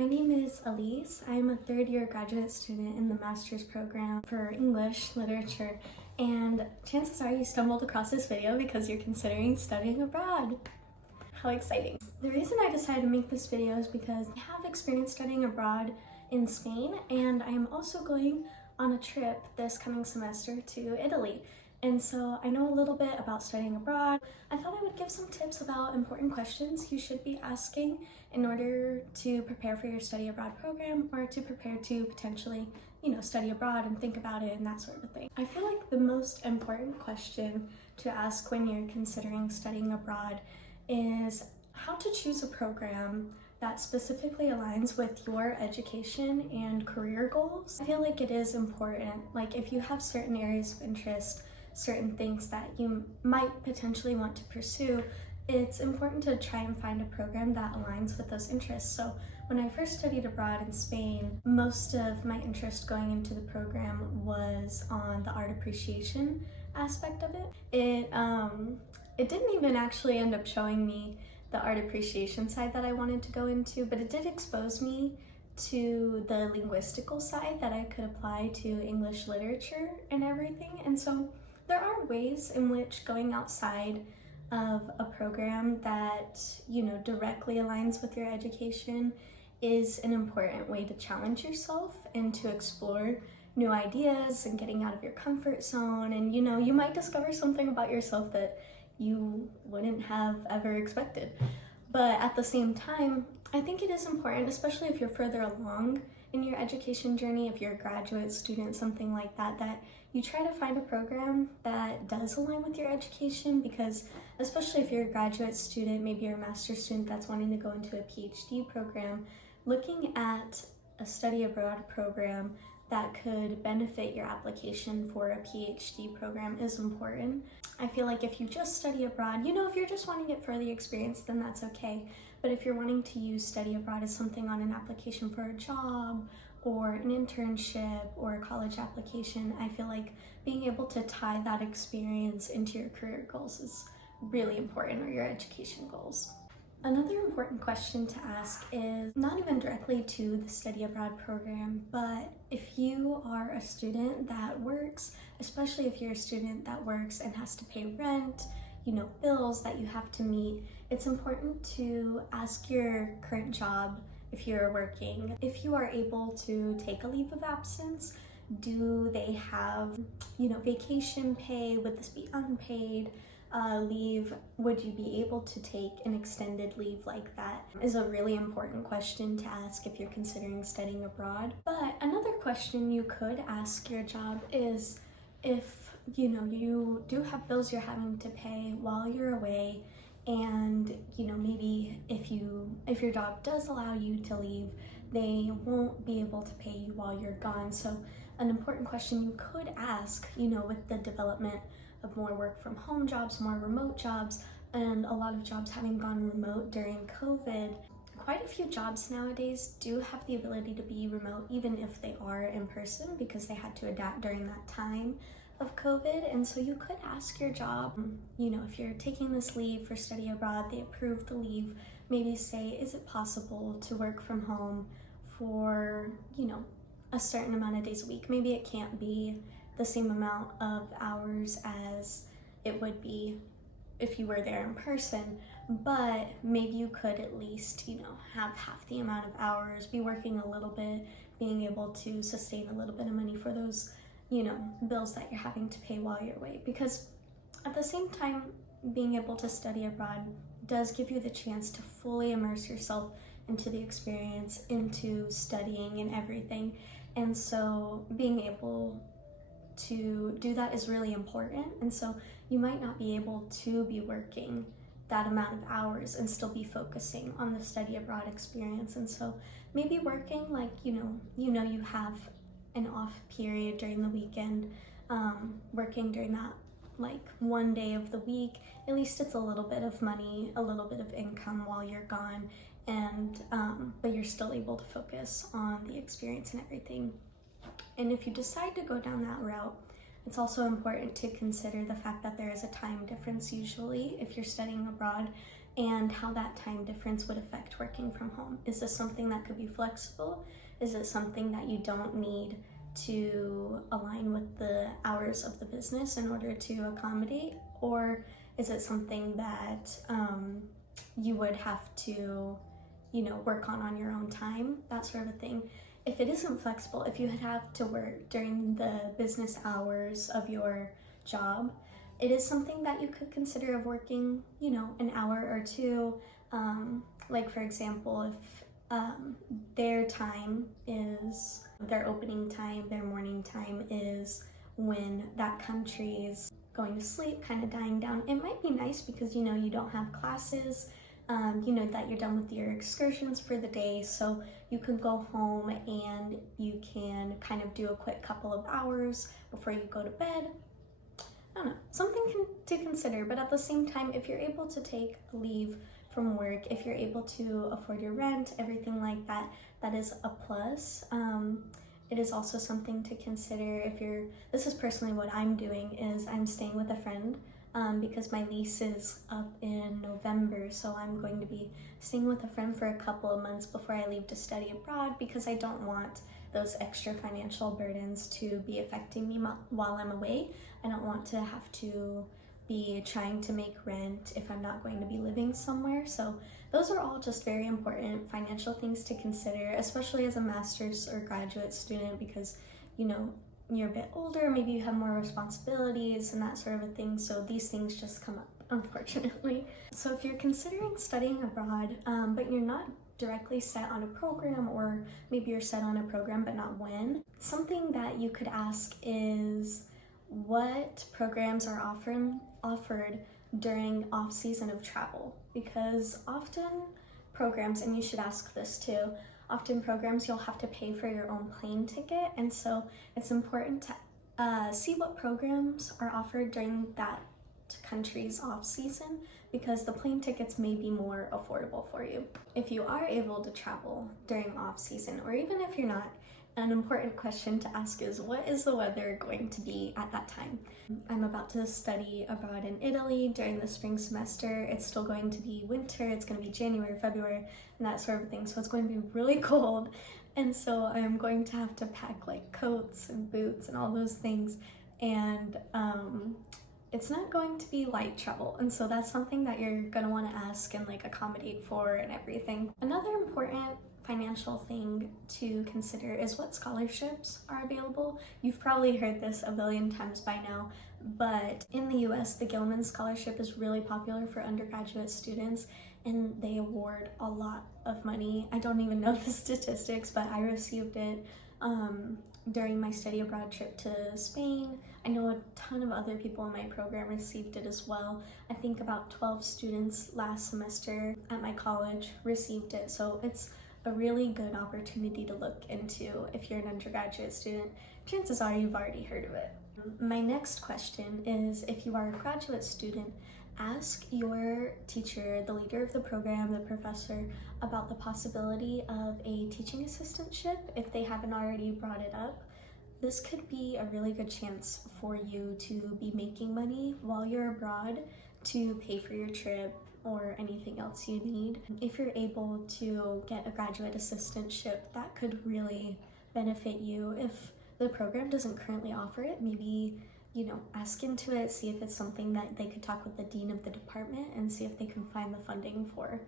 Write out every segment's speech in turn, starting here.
my name is Elise. I'm a third-year graduate student in the master's program for English literature, and chances are you stumbled across this video because you're considering studying abroad. How exciting. The reason I decided to make this video is because I have experience studying abroad in Spain, and I am also going on a trip this coming semester to Italy. And so I know a little bit about studying abroad. I thought I would give some tips about important questions you should be asking in order to prepare for your study abroad program, or to prepare to potentially, study abroad and think about it and that sort of thing. I feel like the most important question to ask when you're considering studying abroad is how to choose a program that specifically aligns with your education and career goals. I feel like it is important, like if you have certain areas of interest, certain things that you might potentially want to pursue, it's important to try and find a program that aligns with those interests. So when I first studied abroad in Spain, most of my interest going into the program was on the art appreciation aspect of it. It didn't even actually end up showing me the art appreciation side that I wanted to go into, but it did expose me to the linguistical side that I could apply to English literature and everything. And so there are ways in which going outside of a program that, directly aligns with your education is an important way to challenge yourself and to explore new ideas and getting out of your comfort zone. And, you might discover something about yourself that you wouldn't have ever expected. But at the same time, I think it is important, especially if you're further along in your education journey, if you're a graduate student, something like that, that you try to find a program that does align with your education, because especially if you're a graduate student, maybe you're a master's student that's wanting to go into a PhD program, looking at a study abroad program that could benefit your application for a PhD program is important. I feel like if you just study abroad, if you're just wanting to get further experience, then that's okay. But if you're wanting to use study abroad as something on an application for a job or an internship or a college application, I feel like being able to tie that experience into your career goals is really important, or your education goals. Another important question to ask is not even directly to the study abroad program, but if you are a student that works, especially if you're a student that works and has to pay rent, bills that you have to meet, it's important to ask your current job, if you're working, if you are able to take a leave of absence. Do they have, vacation pay? Would this be unpaid leave? Would you be able to take an extended leave like that? Is a really important question to ask if you're considering studying abroad. But another question you could ask your job is if, you do have bills you're having to pay while you're away, and maybe if your job does allow you to leave, they won't be able to pay you while you're gone. So an important question you could ask, with the development of more work from home jobs, more remote jobs, and a lot of jobs having gone remote during COVID, quite a few jobs nowadays do have the ability to be remote even if they are in person, because they had to adapt during that time of COVID. And so you could ask your job, if you're taking this leave for study abroad, they approve the leave, maybe say, is it possible to work from home for, a certain amount of days a week? Maybe it can't be the same amount of hours as it would be if you were there in person, but maybe you could at least, have half the amount of hours, be working a little bit, being able to sustain a little bit of money for those, bills that you're having to pay while you're away. Because at the same time, being able to study abroad does give you the chance to fully immerse yourself into the experience, into studying and everything. And so being able to do that is really important. And so you might not be able to be working that amount of hours and still be focusing on the study abroad experience. And so maybe working like, you have an off period during the weekend, working during that like one day of the week, at least it's a little bit of money, a little bit of income while you're gone, and but you're still able to focus on the experience and everything. And if you decide to go down that route, it's also important to consider the fact that there is a time difference usually if you're studying abroad, and how that time difference would affect working from home. Is this something that could be flexible? Is it something that you don't need to align with the hours of the business in order to accommodate? Or is it something that you would have to, work on your own time, that sort of thing? If it isn't flexible, if you have to work during the business hours of your job, it is something that you could consider of working, an hour or two. Like for example, if their time is, their opening time, their morning time is when that country's going to sleep, kind of dying down. It might be nice because you don't have classes, that you're done with your excursions for the day, so you can go home and you can kind of do a quick couple of hours before you go to bed. I don't know, something to consider. But at the same time, if you're able to take leave from work, if you're able to afford your rent, everything like that, that is a plus. It is also something to consider this is personally what I'm doing, is I'm staying with a friend because my lease is up in November, so I'm going to be staying with a friend for a couple of months before I leave to study abroad, because I don't want those extra financial burdens to be affecting me while I'm away. I don't want to have to be trying to make rent if I'm not going to be living somewhere. So those are all just very important financial things to consider, especially as a master's or graduate student, because you're a bit older, maybe you have more responsibilities and that sort of a thing, so these things just come up, unfortunately. So if you're considering studying abroad, but you're not directly set on a program, or maybe you're set on a program but not when, something that you could ask is what programs are offered during off-season of travel. Because often programs, and you should ask this too, often programs you'll have to pay for your own plane ticket, and so it's important to see what programs are offered during that country's off-season, because the plane tickets may be more affordable for you. If you are able to travel during off-season, or even if you're not, an important question to ask is, what is the weather going to be at that time? I'm about to study abroad in Italy during the spring semester. It's still going to be winter. It's going to be January, February, and that sort of thing. So it's going to be really cold. And so I'm going to have to pack like coats and boots and all those things. And it's not going to be light travel. And so that's something that you're going to want to ask and like accommodate for and everything. Another important financial thing to consider is what scholarships are available. You've probably heard this a billion times by now, but in the US, the Gilman Scholarship is really popular for undergraduate students, and they award a lot of money. I don't even know the statistics, but I received it during my study abroad trip to Spain. I know a ton of other people in my program received it as well. I think about 12 students last semester at my college received it, so it's a really good opportunity to look into if you're an undergraduate student. Chances are you've already heard of it. My next question is, if you are a graduate student, ask your teacher, the leader of the program, the professor, about the possibility of a teaching assistantship if they haven't already brought it up. This could be a really good chance for you to be making money while you're abroad to pay for your trip or anything else you need. If you're able to get a graduate assistantship, that could really benefit you. If the program doesn't currently offer it, maybe ask into it, see if it's something that they could talk with the dean of the department and see if they can find the funding for.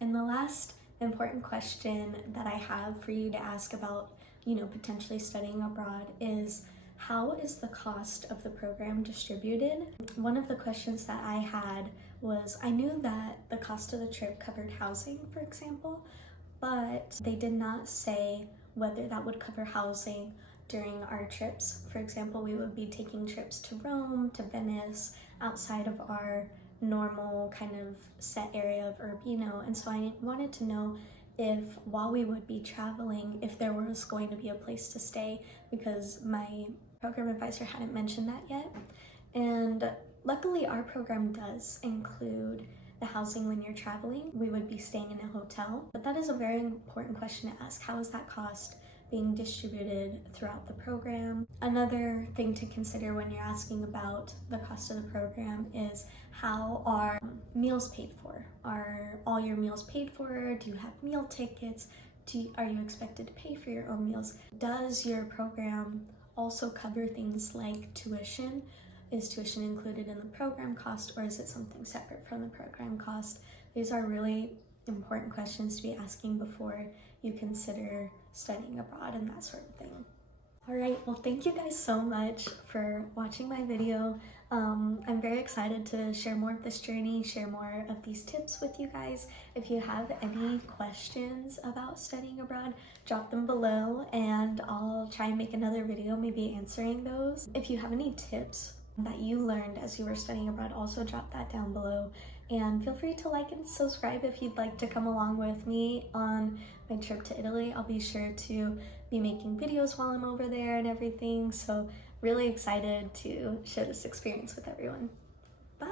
And the last important question that I have for you to ask about potentially studying abroad is, how is the cost of the program distributed? One of the questions that I had was, I knew that the cost of the trip covered housing, for example, but they did not say whether that would cover housing during our trips. For example, we would be taking trips to Rome, to Venice, outside of our normal kind of set area of Urbino, and so I wanted to know if while we would be traveling, if there was going to be a place to stay, because my program advisor hadn't mentioned that yet. And luckily our program does include the housing when you're traveling. We would be staying in a hotel, but that is a very important question to ask. How is that cost being distributed throughout the program. Another thing to consider when you're asking about the cost of the program is how are meals paid for? Are all your meals paid for? Do you have meal tickets? Are you expected to pay for your own meals? Does your program also cover things like tuition? Is tuition included in the program cost, or is it something separate from the program cost? These are really important questions to be asking before you consider studying abroad and that sort of thing. All right, well, thank you guys so much for watching my video. I'm very excited to share more of this journey, share more of these tips with you guys. If you have any questions about studying abroad, drop them below and I'll try and make another video maybe answering those. If you have any tips that you learned as you were studying abroad, also drop that down below. And feel free to like and subscribe if you'd like to come along with me on my trip to Italy. I'll be sure to be making videos while I'm over there and everything. So really excited to share this experience with everyone. Bye!